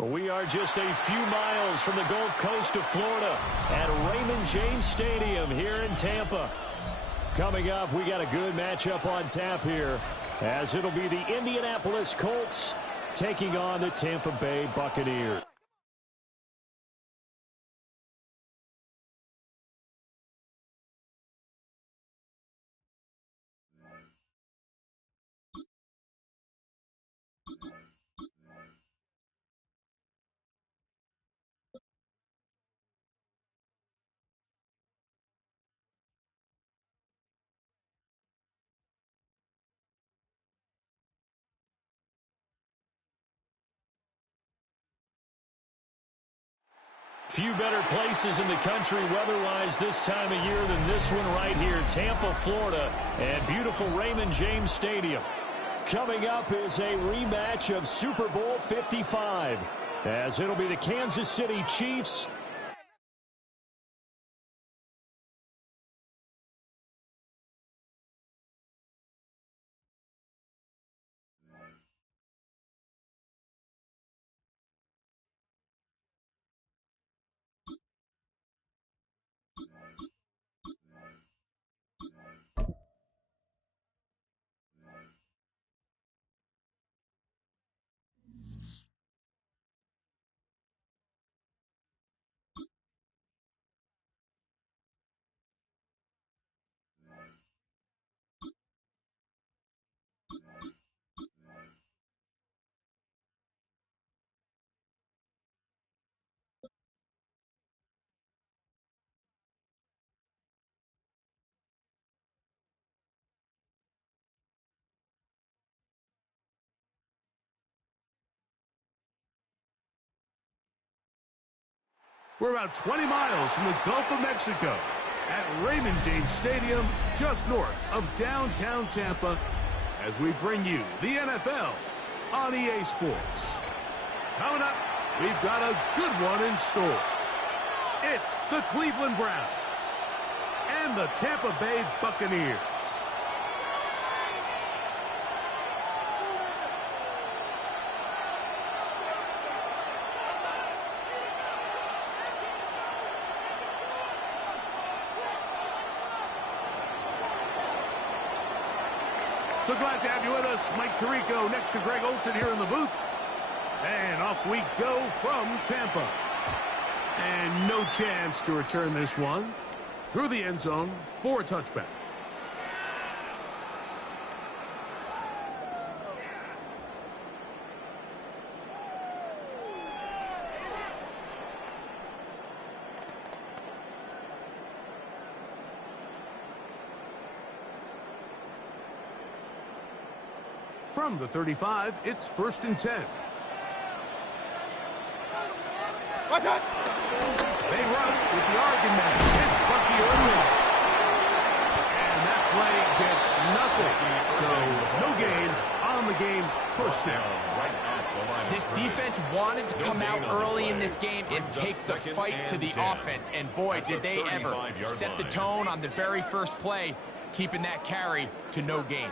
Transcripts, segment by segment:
We are just a few miles from the Gulf Coast of Florida at Raymond James Stadium here in Tampa. Coming up, we got a good matchup on tap here, as it'll be the Indianapolis Colts taking on the Tampa Bay Buccaneers. Few better places in the country weather-wise this time of year than this one right here, Tampa, Florida, and beautiful Raymond James Stadium. Coming up is a rematch of Super Bowl 55, as it'll be the Kansas City Chiefs We're about 20 miles from the Gulf of Mexico at Raymond James Stadium, just north of downtown Tampa, as we bring you the NFL on EA Sports. Coming up, we've got a good one in store. It's the Cleveland Browns and the Tampa Bay Buccaneers. So glad to have you with us. Mike Tirico next to Greg Olsen here in the booth. And off we go from Tampa. And no chance to return this one through the end zone for a touchback. From the 35, it's 1st and 10. What's up? They run with the Oregon man. It's Bucky Irwin. And that play gets nothing. So no gain on the game's first snap. This defense wanted to come out early in this game and take the fight to the offense. And boy, did they ever set the tone on the very first play, keeping that carry to no gain.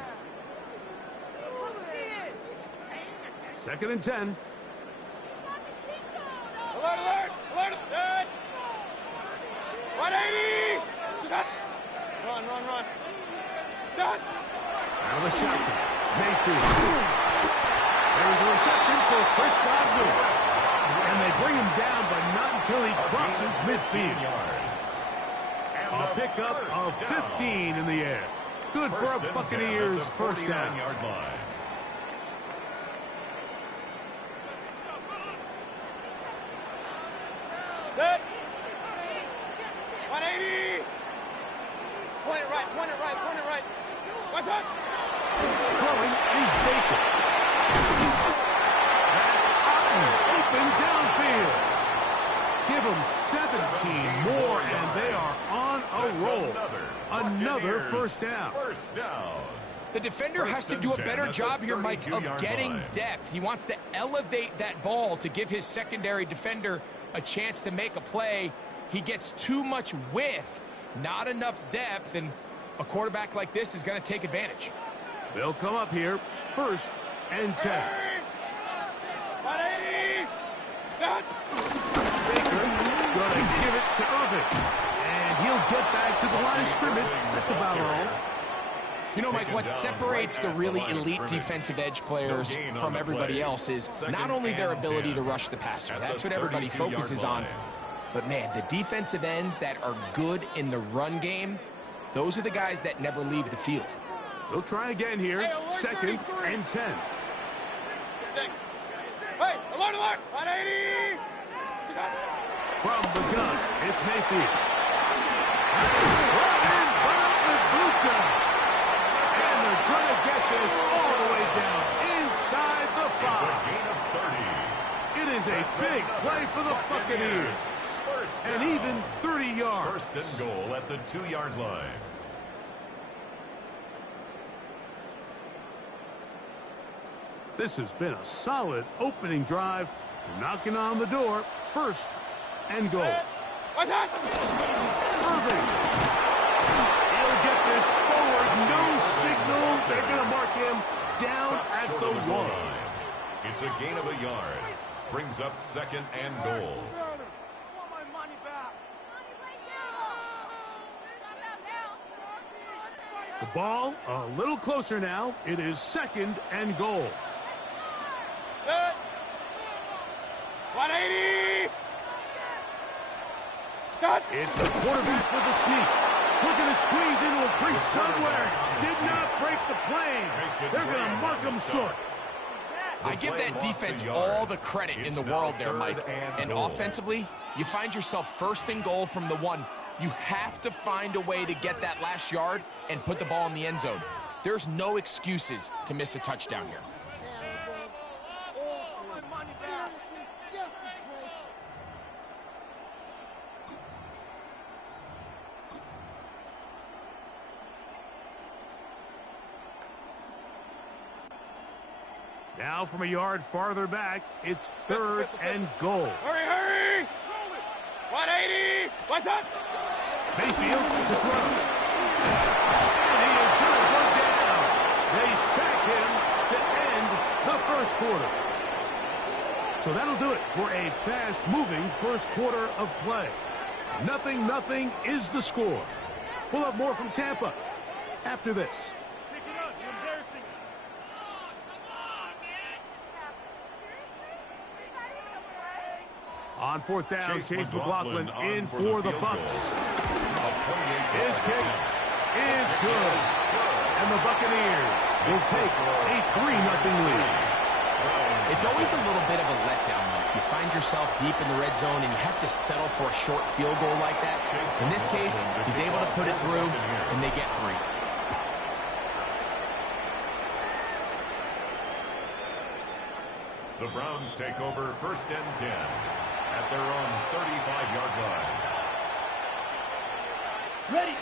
2nd and 10. Alert, alert, alert, alert. 180. Run, run, run. Done. Out of the shotgun. Mayfield. There's a reception for Chris Godwin. And they bring him down, but not until he crosses midfield. A pickup of 15 in the air. Good for a Buccaneers first down. Good. 180. Point it right, point it right, point it right. What's up? Throwing is Baker. That's open downfield. Give them 17 more, and they are on a roll. Another first down. The defender has to do a better job here, Mike, of getting depth. He wants to elevate that ball to give his secondary defender a chance to make a play. He gets too much width, not enough depth, and a quarterback like this is going to take advantage. They'll come up here, 1st and 10. 180. Baker gonna give it to Irving. And he'll get back to the line of scrimmage. That's about all. You know, Mike, what separates the really elite defensive edge players from everybody else is not only their ability to rush the passer. That's what everybody focuses on. But, man, the defensive ends that are good in the run game, those are the guys that never leave the field. They'll try again here. 2nd and 10. Hey, alert! 180! From the gun, it's Mayfield. Running from the Buka. And they're going to get this all the way down inside the 5. It is a big play for the Buccaneers. And even 30 yards. 1st and goal at the 2-yard line. This has been a solid opening drive. Knocking on the door. 1st and goal. Irving. He'll get this forward. No signal. They're going to mark him down at the 1. It's a gain of a yard. Brings up 2nd and goal. The ball a little closer now. It is 2nd and goal. 180! It's the quarterback with the sneak. Looking to squeeze into a crease somewhere. Did not break the plane. They're going to mark him short. I give that defense all the credit in the world there, Mike. And offensively, you find yourself 1st and goal from the 1. You have to find a way to get that last yard and put the ball in the end zone. There's no excuses to miss a touchdown here. Now from a yard farther back, it's 3rd and goal. Hurry! 180! What's up? Mayfield to throw. And he is going to go down. They sack him to end the 1st quarter. So that'll do it for a fast-moving 1st quarter of play. 0-0 is the score. We'll have more from Tampa after this. On 4th down, Chase McLaughlin in for the Bucs. His kick is good. And the Buccaneers will take a 3-0 lead. It's always a little bit of a letdown, Mike. You find yourself deep in the red zone and you have to settle for a short field goal like that. In this case, he's able to put it through, and they get 3. The Browns take over 1st and 10 at their own 35-yard line. Ready!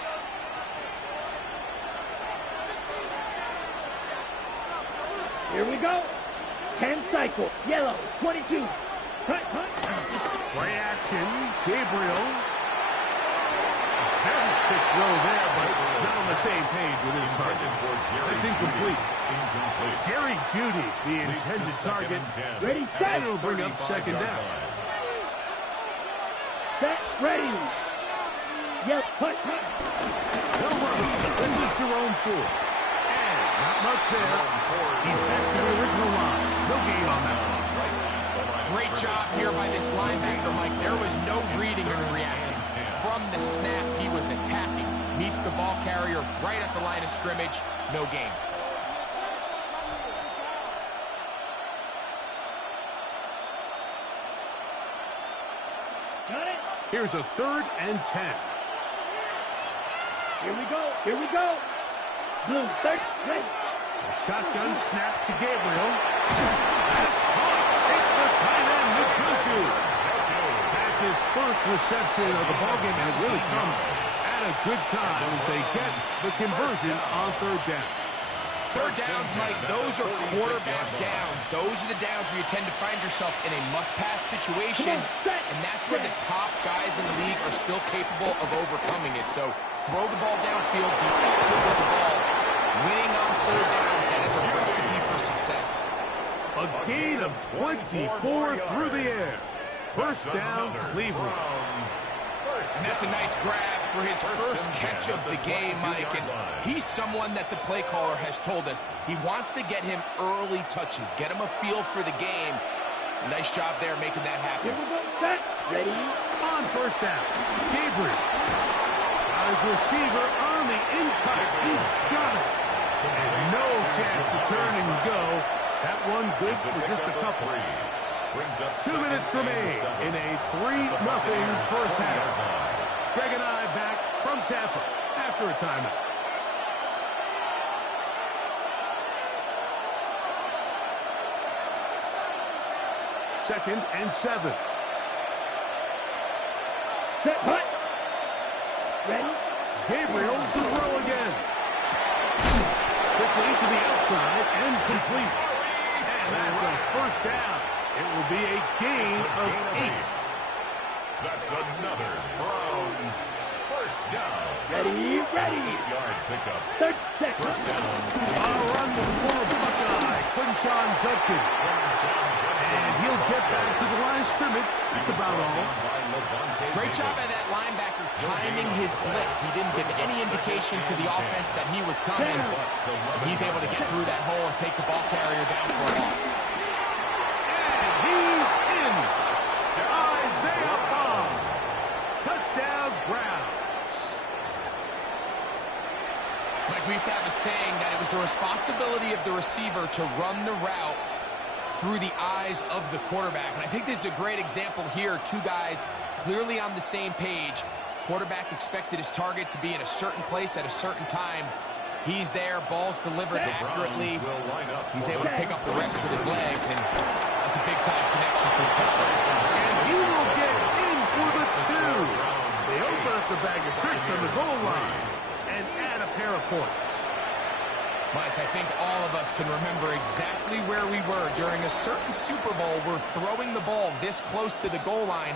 Here we go. 10 cycle. Yellow. 22. Play action. Gabriel. Very quick throw there, but not on the same page with his target. That's incomplete. Jerry Jeudy, the intended target. Ready, set. And it'll bring up 2nd down. Set. Ready. Yes, push. No run. This is Jerome Ford. And not much there. He's back to the original line. No gain on that one. Great job here by this linebacker, Mike. There was no reading or reacting. From the snap, he was attacking. Meets the ball carrier right at the line of scrimmage. No gain. Got it. Here's a 3rd and 10. Here we go. Here we go. Blue. 3rd. Ready. Shotgun snap to Gabriel. That's caught. It's the tight end, Njoku. That's his first reception of the ballgame, and it really comes at a good time as they get the conversion on 3rd down. 3rd downs, Mike, those are quarterback downs. Those are the downs where you tend to find yourself in a must-pass situation, and that's where the top guys in the league are still capable of overcoming it. So throw the ball downfield, be active with the ball. Winning on 3rd downs, that is a recipe for success. A gain of 24 through the air. First down, Cleveland. And that's a nice grab for his first catch of the game, Mike. And he's someone that the play caller has told us he wants to get him early touches, get him a feel for the game. Nice job there making that happen. Set. Ready. On first down, Gabriel. Got his receiver on the in-cut. He's got it. And no chance to turn and go. That one good for just a couple. 2 minutes remain in a 3-0 first half. Greg and I back from Tampa after a timeout. Second and 7. Set. Hut. Ready. Gabriel to throw again. Quickly to the outside and complete. And that's a first down. It will be a gain of 8. That's another Browns first down. Ready. 8-yard pickup. First down. Run the former Buckeye, Quinshawn Judkins. And he'll get back to the line of scrimmage. That's about all. Great job by that linebacker timing his blitz. He didn't give any indication to the offense that he was coming. He's able to get through that hole and take the ball carrier down for a loss. And he's in. Isaiah Bond. Touchdown, Browns. Mike, we used to have a saying that it was the responsibility of the receiver to run the route through the eyes of the quarterback. And I think this is a great example here. Two guys clearly on the same page. Quarterback expected his target to be in a certain place at a certain time. He's there, ball's delivered accurately. He's able to pick up the rest with his legs, and that's a big-time connection for the touchdown. And he will get in for the 2. They open up the bag of tricks on the goal line and add a pair of points. Mike, I think all of us can remember exactly where we were during a certain Super Bowl where throwing the ball this close to the goal line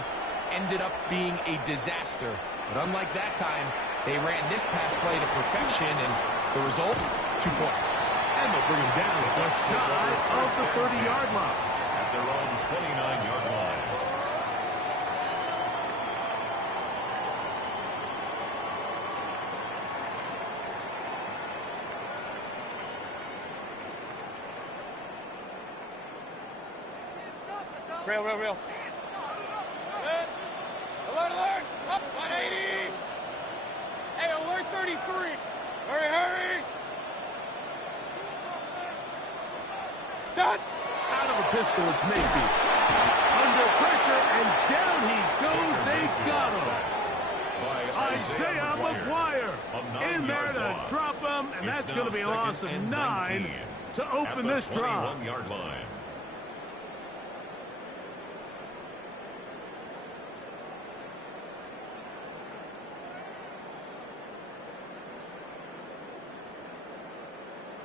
ended up being a disaster. But unlike that time, they ran this pass play to perfection, and the result, 2 points. And they'll bring him down just shy of the 30-yard line. At their own 29-yard line. Real. Alert. Up. 180. Hey, alert 33. Hurry. Stop. Out of a pistol, it's Mayfield. Under pressure, and down he goes. They got him. Isaiah McGuire in there to drop him, and that's going to be a loss of 9 to open this drive. 21-yard line.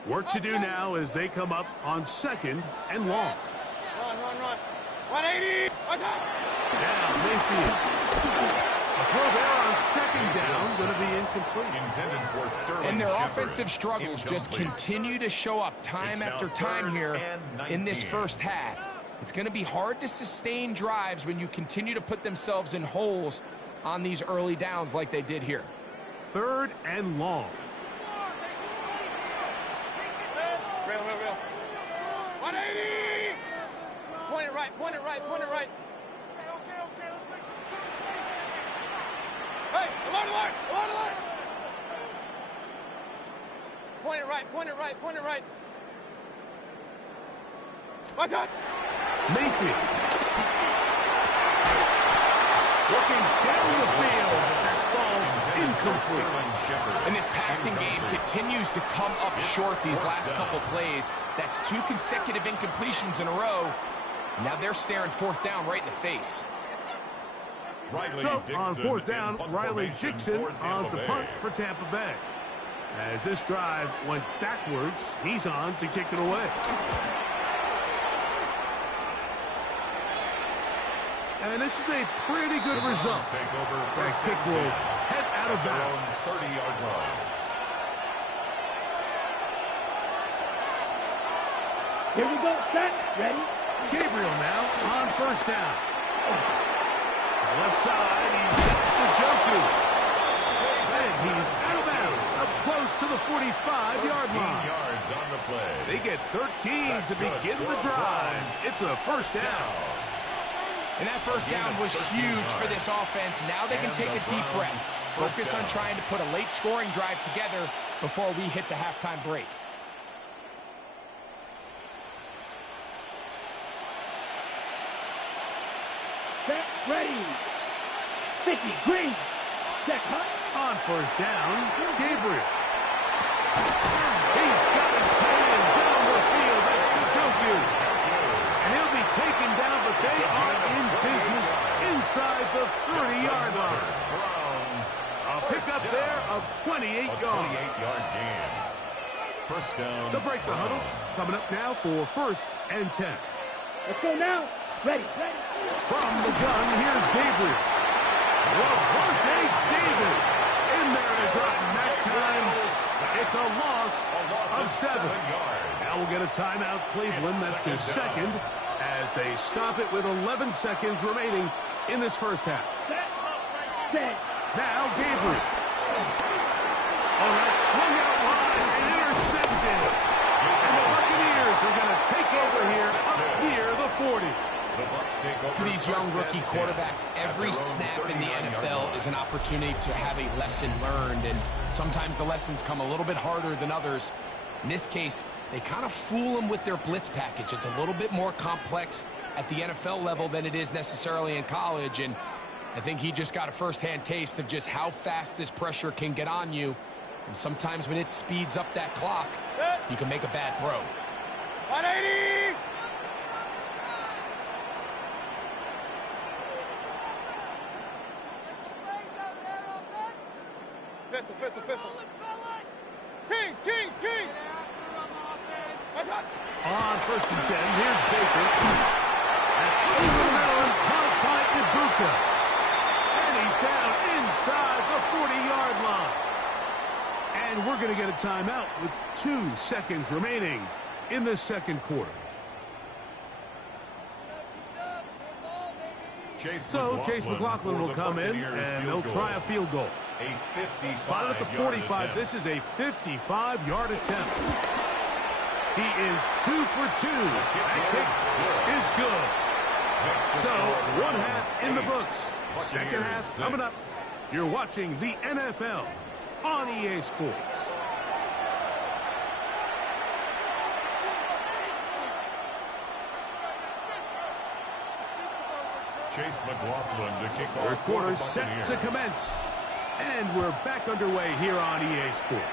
Work to do now as they come up on 2nd and long. Run. 180. What's up? Now Mayfield. A throw there on 2nd down, going to be incomplete. Intended for Sterling And their Shepard. offensive struggles just continue to show up time after time here in this first half. It's going to be hard to sustain drives when you continue to put themselves in holes on these early downs like they did here. 3rd and long. Real. 180. Point it right. Okay, let's make some good plays. Hey, alert. Point it right. What's up? Mayfield. Looking down the field. That ball's incomplete. And this passing game continues to come up short these last couple plays. That's 2 consecutive incompletions in a row. Now they're staring 4th down right in the face. So on 4th down, Riley Dixon on to punt for Tampa Bay. As this drive went backwards, he's on to kick it away. And this is a pretty good result. That kick will head out of bounds. 30-yard line. Here we go. Set. Ready. Gabriel now on 1st down. Left side, he's got the Joku. And he's out of bounds, up close to the 45-yard line. 13 yards on the play. They get 13 to begin the drive. It's a first down. And that first down was huge for this offense. Now they can take a deep breath. Focus on trying to put a late scoring drive together before we hit the halftime break. Set, ready. Sticky, green. Set, hut. On first down, Gabriel. He's got his tight end down the field. That's the Joku. And he'll be taken down, but they are in business inside the 30-yard line. A pickup there of 28 yards. 28-yard gain. First down. The break the huddle. Coming up now for first and 10. Let's go now. Ready, ready. From the gun, here's Gabriel. Lavonte David in there to drop, and that time it's a loss of 7. Now we'll get a timeout, Cleveland. That's their second as they stop it with 11 seconds remaining in this first half. Set. Now Gabriel. Oh, that swung out wide and intercepted. And the Buccaneers are going to take over here up near the 40. For these young rookie quarterbacks, every snap in the NFL is an opportunity to have a lesson learned, and sometimes the lessons come a little bit harder than others. In this case, they kind of fool them with their blitz package. It's a little bit more complex at the NFL level than it is necessarily in college, and I think he just got a first-hand taste of just how fast this pressure can get on you, and sometimes when it speeds up that clock, you can make a bad throw. 180. Pistol, pistol, pistol. Kings, Kings, Kings. On first and 10, here's Baker. That's over the middle and caught by Ibuka. And he's down inside the 40-yard line. And we're going to get a timeout with 2 seconds remaining in the second quarter. Chase McLaughlin will come in, and they'll try a field goal. Spotted at the 45. This is a 55-yard attempt. He is 2 for 2. That kick is good. So, one half in the books. Second half coming up. You're watching the NFL on EA Sports. Chase McLaughlin to kick off. Third quarter set to commence. And we're back underway here on EA Sports.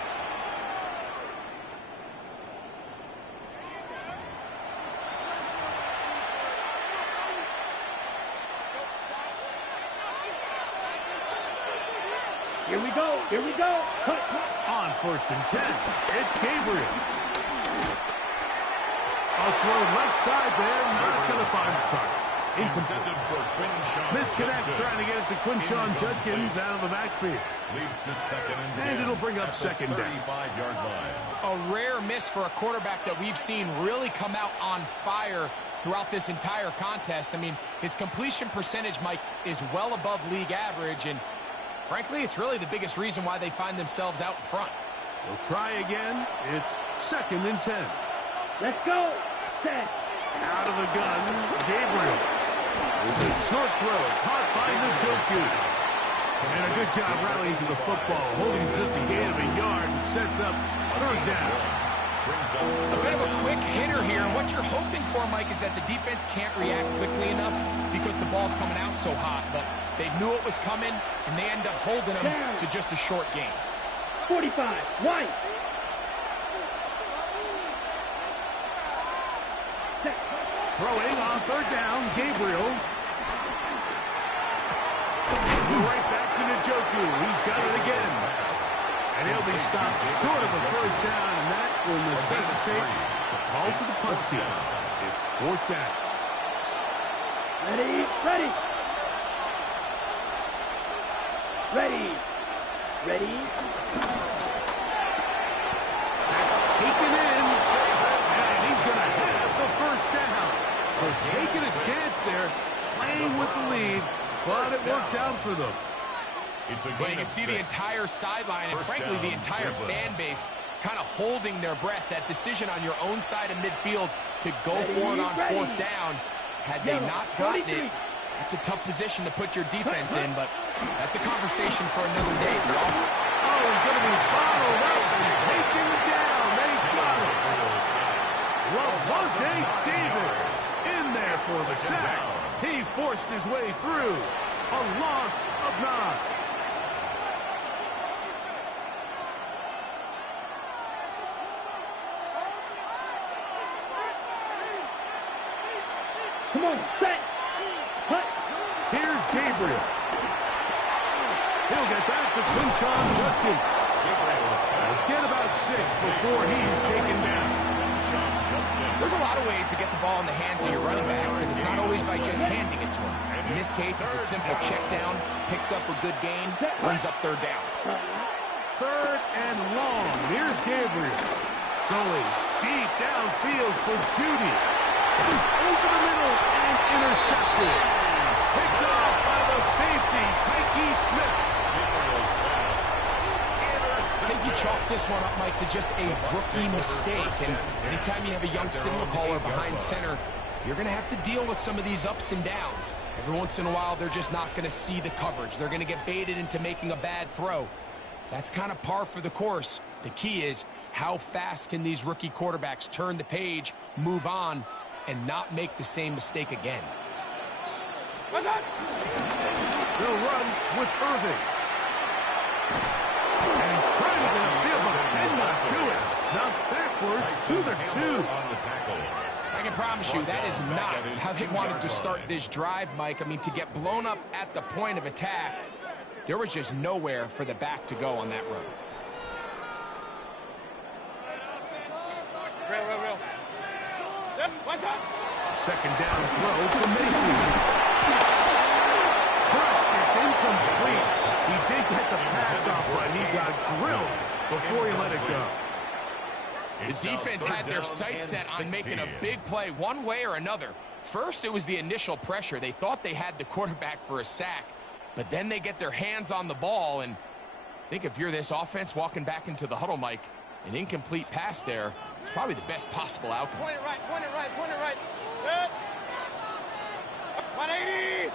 Here we go, here we go. Cut, cut. On first and 10, it's Gabriel. A throw left side there, not going to find the target. Incomplete. Misconnect trying to get it to Quinshawn Judkins out of the backfield. Leads to second and 10. And it'll bring up second down. 35-yard line. A rare miss for a quarterback that we've seen really come out on fire throughout this entire contest. I mean, his completion percentage, Mike, is well above league average, and frankly, it's really the biggest reason why they find themselves out in front. They'll try again. It's second and 10. Let's go. Set. Out of the gun, Gabriel. It's a short throw, caught by the Joku. And a good job rallying to the football, holding just a gain of a yard, and sets up third down. A bit of a quick hitter here, and what you're hoping for, Mike, is that the defense can't react quickly enough because the ball's coming out so hot, but they knew it was coming, and they end up holding them to just a short gain. 45, White. Throwing on third down, Gabriel. Right back to Njoku. He's got it again. And he'll be stopped short of a first down, and that will necessitate the call to the punt team. It's fourth down. Ready, ready. Ready. Ready. That's taken in. And he's going to have the first down. So taking a chance there, playing with the works out for them. It's a Well, gain you can of see 6. the entire sideline and, First frankly, the down, entire Cleveland. fan base kind of holding their breath. That decision on your own side of midfield to go for it on fourth down, had they not gotten it, it's a tough position to put your defense in, but that's a conversation for another day. Oh, he's going to be bottled up and taken down. They got him. Lavonte David in there for the sack. He forced his way through. A loss of 9. Come on, set. Cut. Here's Gabriel. He'll get back to Quinshawn Judkins. Get about 6 before he's taken down. There's a lot of ways to get the ball in the hands of your running backs, and it's not always by just handing it to them. In this case, it's a simple check down, picks up a good gain, brings up third down. 3rd and long. Here's Gabriel. Going deep downfield for Judy. He's over the middle and intercepted. Picked off by the safety, Tyke Smith. I think you chalk this one up, Mike, to just a rookie mistake. And anytime you have a young signal caller behind center, you're going to have to deal with some of these ups and downs. Every once in a while, they're just not going to see the coverage. They're going to get baited into making a bad throw. That's kind of par for the course. The key is how fast can these rookie quarterbacks turn the page, move on, and not make the same mistake again. They'll run with Irving. And he's trying to get a field, but cannot do it. Now backwards to the 2. I can promise you that is not how they wanted to start this drive, Mike. I mean, to get blown up at the point of attack, there was just nowhere for the back to go on that run. Real. Yep, what's up? Second down throw for Mayfield. First, it's incomplete. He did get the pass off, but he got drilled before he let it go. The defense had their sights set on making a big play one way or another. First, it was the initial pressure. They thought they had the quarterback for a sack, but then they get their hands on the ball, and I think if you're this offense walking back into the huddle, Mike, an incomplete pass there is probably the best possible outcome. Point it right. Good. 180.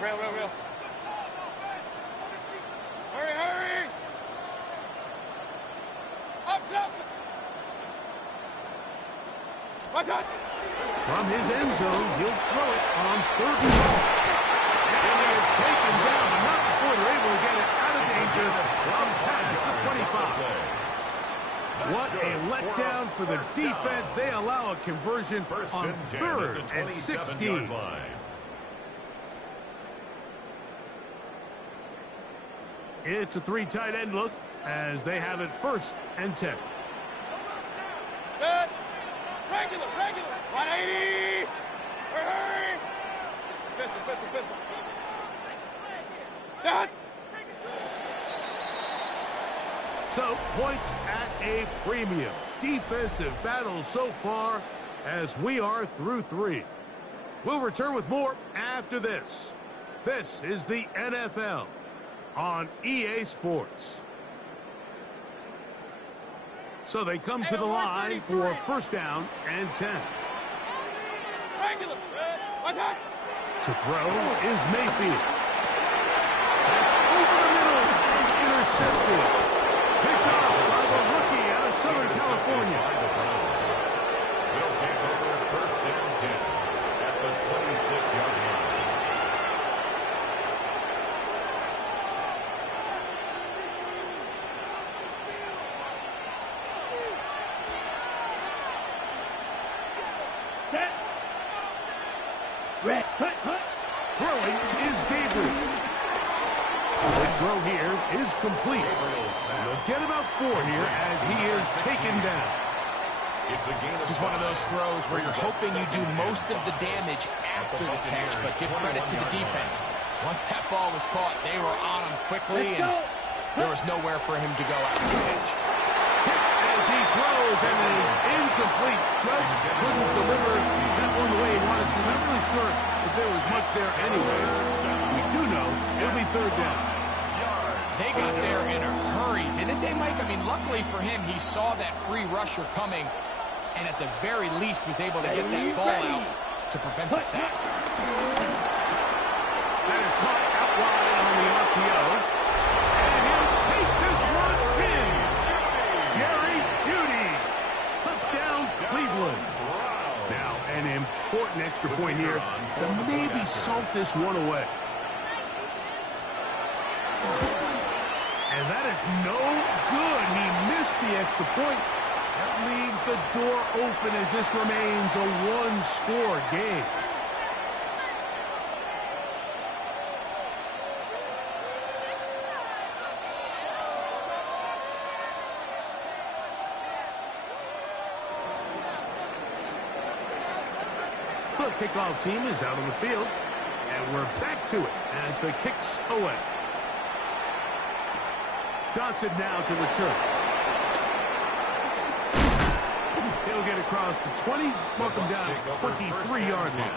Real. Hurry. Up. What's up? From his end zone, he'll throw it on 3rd and long. And he is taken down, but not before they're able to get it out of danger from past the 25. What a letdown for the defense. They allow a conversion on 3rd and 16. It's a 3 tight end look as they have it 1st and 10. Good. Regular. 180. Hurry. Pistol. Done. So, points at a premium. Defensive battle so far as we are through 3. We'll return with more after this. This is the NFL on EA Sports. So they come to the line for 1st down and 10. Regular. What's up? To throw is Mayfield. That's over the middle and intercepted. Picked off by the rookie out of Southern California. They'll take over 1st and 10 at the 26-yard line. Set. Red. Cut. Throwing is Gabriel. The throw here is complete. They'll get about 4 here as he is taken down. This is one of those throws where you're hoping you do most of the damage after the catch, but give credit to the defense. Once that ball was caught, they were on him quickly, and there was nowhere for him to go after the catch. As he throws, and it is incomplete. Just couldn't deliver that one the way he wanted to. Not really sure if there was much there anyways. We do know it'll be third down. They got there in a hurry, didn't they, Mike? I mean, luckily for him, he saw that free rusher coming, and at the very least was able to get that ball out to prevent the sack. That is caught out wide on the RPO. And he'll take this one in. Jerry Jeudy. Touchdown, Cleveland. Now, an important extra point here to maybe salt this one away. And that is no good. He missed the extra point. That leaves the door open as this remains a one-score game. The kickoff team is out on the field, and we're back to it as the kick's away. Johnson now to return. He'll get across the 20, mark him down 23-yard line.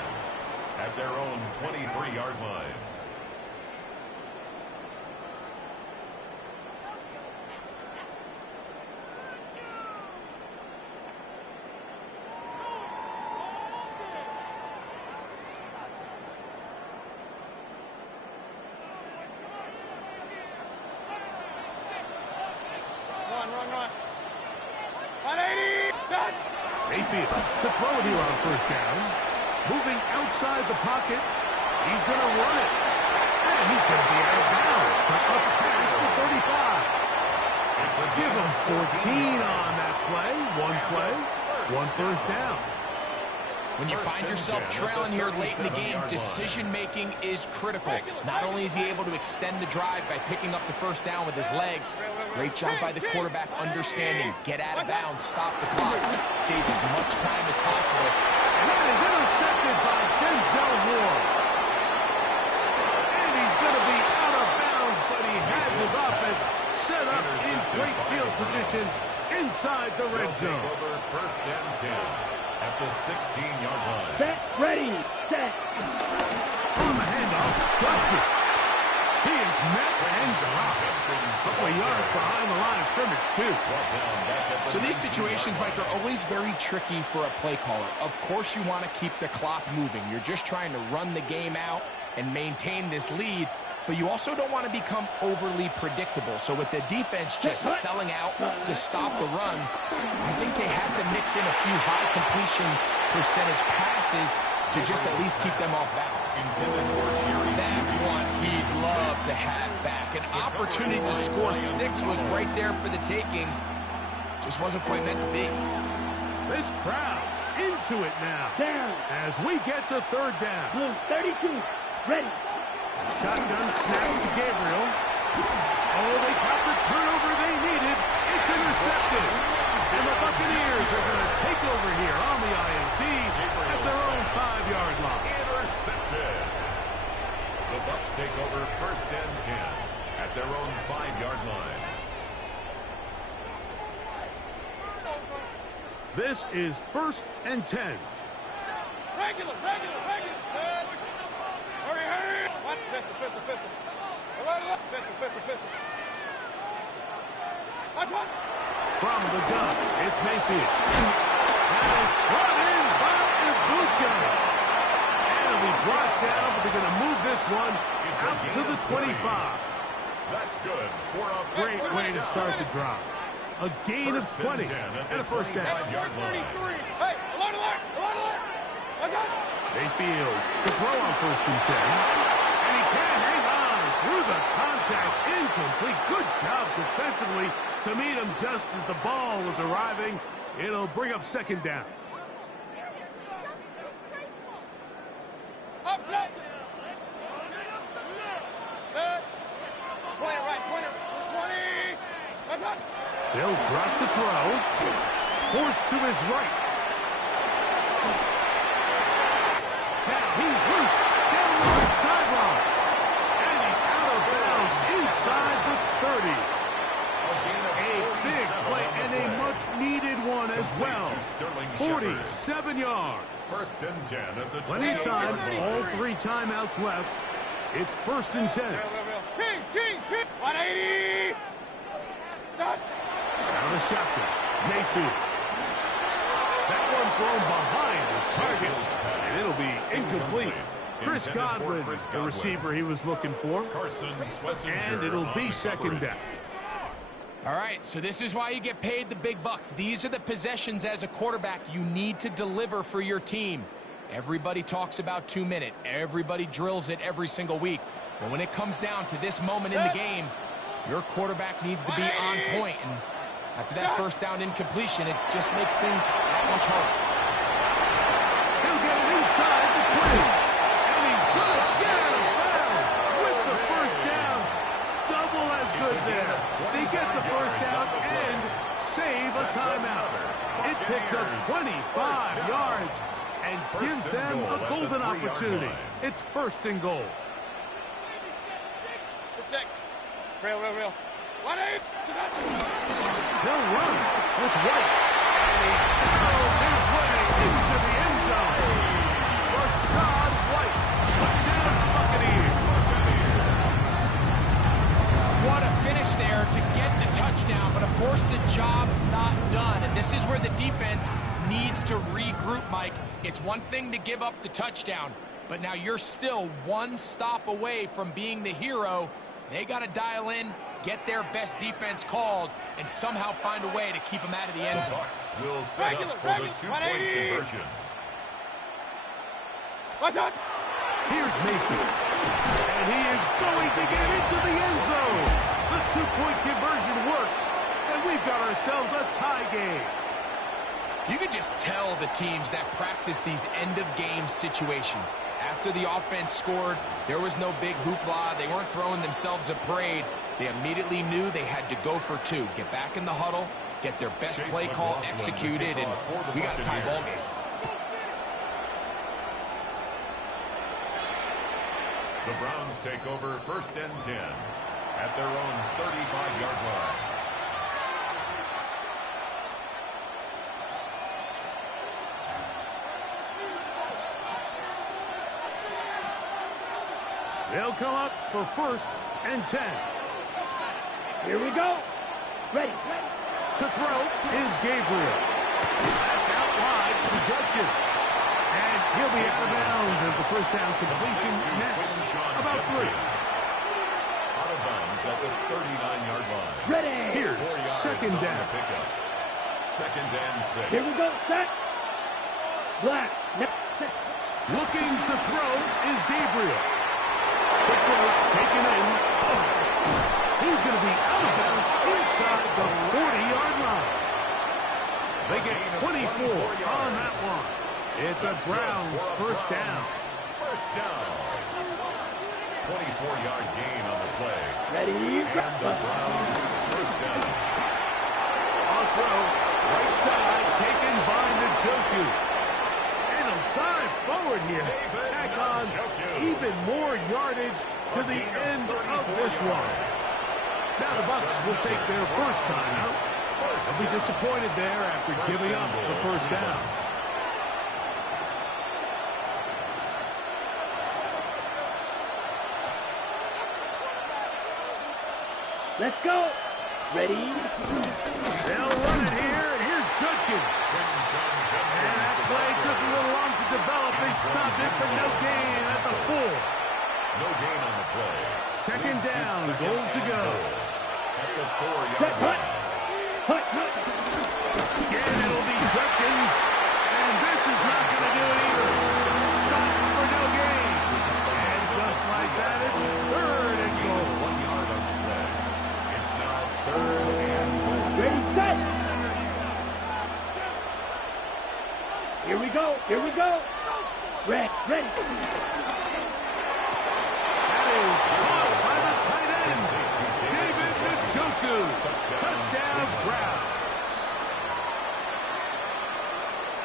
At their own 23-yard line. Mayfield to throw it here on first down. Moving outside the pocket. He's going to run it. And he's going to be out of bounds. But up past the 35. Give him 14 on that play. One play, one first down. When you find yourself trailing here late in the game, decision-making is critical. Not only is he able to extend the drive by picking up the first down with his legs, great job by the quarterback understanding, get out of bounds, stop the clock, save as much time as possible. And that is intercepted by Denzel Ward. And he's going to be out of bounds, but he has his offense set up in great field position inside the red zone. First and 10. At the 16-yard line. Set, ready, set. On the handoff, dropped it. He is met and dropped. A couple of yards behind the line of scrimmage, too. So these situations, Mike, are always very tricky for a play caller. Of course you want to keep the clock moving. You're just trying to run the game out and maintain this lead. But you also don't want to become overly predictable. So with the defense just selling out to stop the run, I think they have to mix in a few high completion percentage passes to just at least keep them off balance. That's one he'd love to have back. An opportunity to score 6 was right there for the taking. Just wasn't quite meant to be. This crowd into it now. Down. As we get to third down. Blue 32, ready. Shotgun snap to Gabriel. Oh, they got the turnover they needed. It's intercepted. And the Buccaneers are going to take over here on the INT at their own 5-yard line. Intercepted. The Bucs take over first and 10 at their own 5-yard line. This is first and 10. Regular. Hurry. What? Pistol. Pistol. Watch. From the gun, it's Mayfield. That is brought in by Ibuka. And it'll be brought down, but they're going to move this one out to the 25. That's good for a Great way to start the drive. A gain of 20 and a first down. Hey, alert. Watch out. Mayfield to throw on first and 10. And he can't hang on through the contact. Incomplete. Good job defensively to meet him just as the ball was arriving. It'll bring up second down. Up, close. Point it right. 20. Watch out. They'll drop to throw. Forced to his right. Now he's loose. Down the right sideline. And he's out of bounds inside the 30. A big play and a much-needed one as well. 47 yards. First and 10 at the Plenty of time. 20-yard line. All 3 timeouts left. It's 1st and 10. Kings, 180. Out of shotgun. Mayfield. That one thrown behind his target, and it'll be incomplete. Chris Godwin, the receiver he was looking for. And it'll be 2nd down. All right, so this is why you get paid the big bucks. These are the possessions as a quarterback you need to deliver for your team. Everybody talks about 2-minute. Everybody drills it every single week. But when it comes down to this moment in the game, your quarterback needs to be on point. And after that 1st down incompletion, it just makes things that much harder. He'll get it inside the 20. And he's going to get out of bounds with the 1st down. Double as good there. They get the 1st down and save a timeout. It picks up 25 yards and gives them a golden opportunity. It's 1st and goal. Real. 180. They'll run with White. And he barrels his way into the end zone. Rashad White. Touchdown Buccaneers. What a finish there to get the touchdown, but of course the job's not done. And this is where the defense needs to regroup, Mike. It's one thing to give up the touchdown, but now you're still one stop away from being the hero. They got to dial in, get their best defense called, and somehow find a way to keep them out of the end zone. Bucks will set up for the 2-point conversion. What's up? Here's Mayfield. And he is going to get into the end zone. The 2-point conversion works. And we've got ourselves a tie game. You can just tell the teams that practice these end-of-game situations. After the offense scored, there was no big hoopla. They weren't throwing themselves a parade. They immediately knew they had to go for 2. Get back in the huddle, get their best play call executed, and we got a tie ball game. The Browns take over 1st and 10 at their own 35-yard line. They'll come up for 1st and 10. Here we go. Ready. To throw is Gabriel. That's out wide to Judkins. And he'll be out of bounds as the 1st down completion nets about 3. Out of bounds at the 39-yard line. Ready. Here's 2nd down. 2nd and 6. Here we go. Set. Black. Looking to throw is Gabriel. The throw taken in. He's going to be out of bounds inside the 40-yard line. They get 24 on that one. It's a Browns 1st down. 1st down. 24-yard gain on the play. Ready. And the Browns 1st down. On throw, right side, taken by Njoku. And he'll dive forward here. Tack on even more yardage to the end of this one. Now the Bucks will take their 1st timeout. They'll be disappointed there after giving up the 1st down. Let's go. Ready. They'll run it here, and here's Judkins. And that play took a little long to develop. They stopped it for no gain at the 4. No gain on the play. 2nd down, goal to go. At the 4-yard line. Hut. Again, it'll be Judkins. And this is not going to do it either. Stop for no gain. And just like that, it's 3rd and goal. 1 yard on the play. It's now 3rd and goal. Ready, set. Here we go. Ready. That is caught by the tight end, David Njoku. Touchdown, Browns.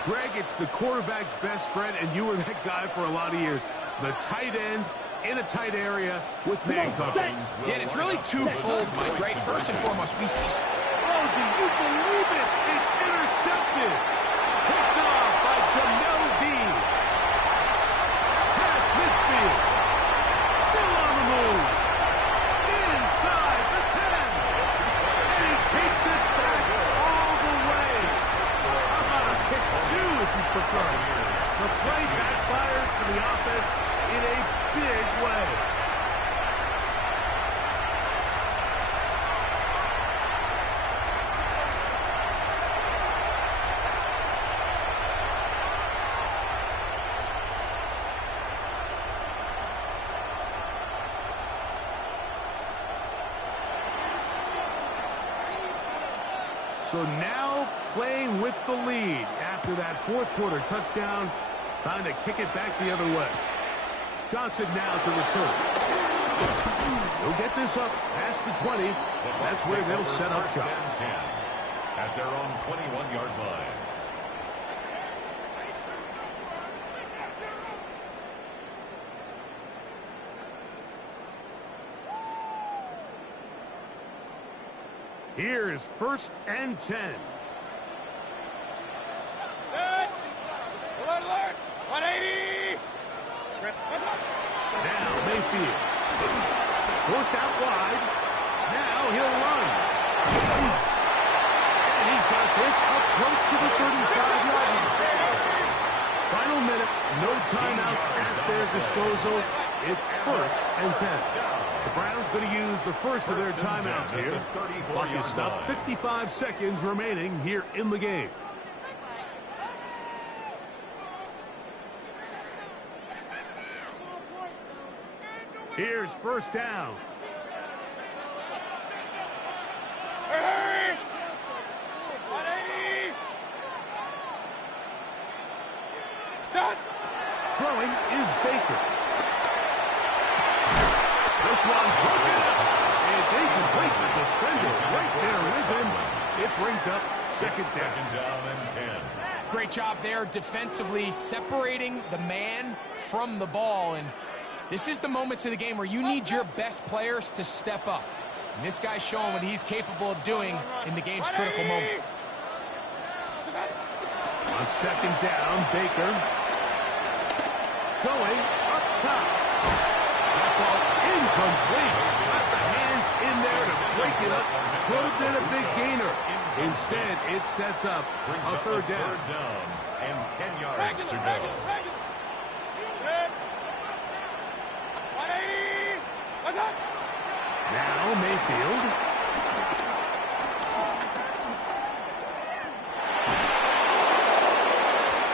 Greg, it's the quarterback's best friend, and you were that guy for a lot of years. The tight end in a tight area with man coverage. Yeah, and it's really twofold, Mike, right? First and foremost, we see... Oh, do you believe it? It's intercepted. Picked off by Jamel Dean. Past midfield. Still The play backfires for the offense in a big way. So now playing with the lead after that fourth quarter touchdown. Time to kick it back the other way. Johnson now to return. He'll get this up past the 20. That's where they'll set up shop. 10 at their own 21-yard line. Here's 1st and 10. Alert, alert! 180! Now Mayfield. Forced out wide. Now he'll run. And he's got this up close to the 35-yard line. Final minute, no timeouts at their disposal. It's 1st and 10. The Browns going to use the first of their timeouts here. Clock is stopped. 55 seconds remaining here in the game. Here's 1st down. Hurry! 180! Stop! Throwing is Baker. This one broken up. It's incomplete. The defender right there with him. It brings up second down and 10. Great job there defensively, separating the man from the ball. And this is the moments of the game where you need your best players to step up. And this guy's showing what he's capable of doing in the game's critical moment. On second down, Baker. Going up top. That ball incomplete. Got the hands in there to break it up. Could have been a big gainer. Instead, it sets up a third down. And 10 yards to go. 180! What's up? Now Mayfield.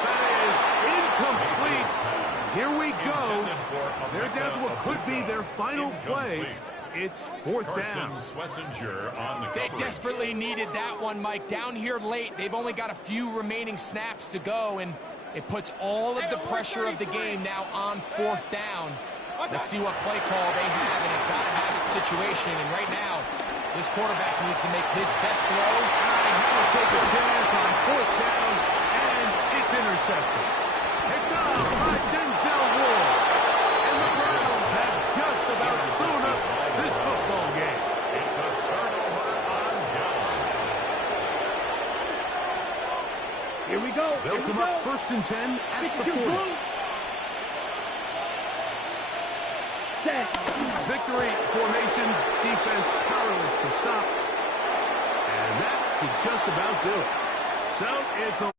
That is incomplete. Here we go. They're down to what could be their final play. It's 4th down. They desperately needed that one, Mike. Down here late, they've only got a few remaining snaps to go, and it puts all of the pressure of the game now on 4th down. Let's see what play call they have in a gotta-have-it situation. And right now, this quarterback needs to make his best throw. And he'll take a chance on 4th down, and it's intercepted. Picked up by Denzel Ward. And the Browns have just about sewn up this football game. It's a turnover on downs. Here we go. They'll come up 1st and 10 at the 40. Victory formation, defense powerless to stop. And that should just about do it. So it's a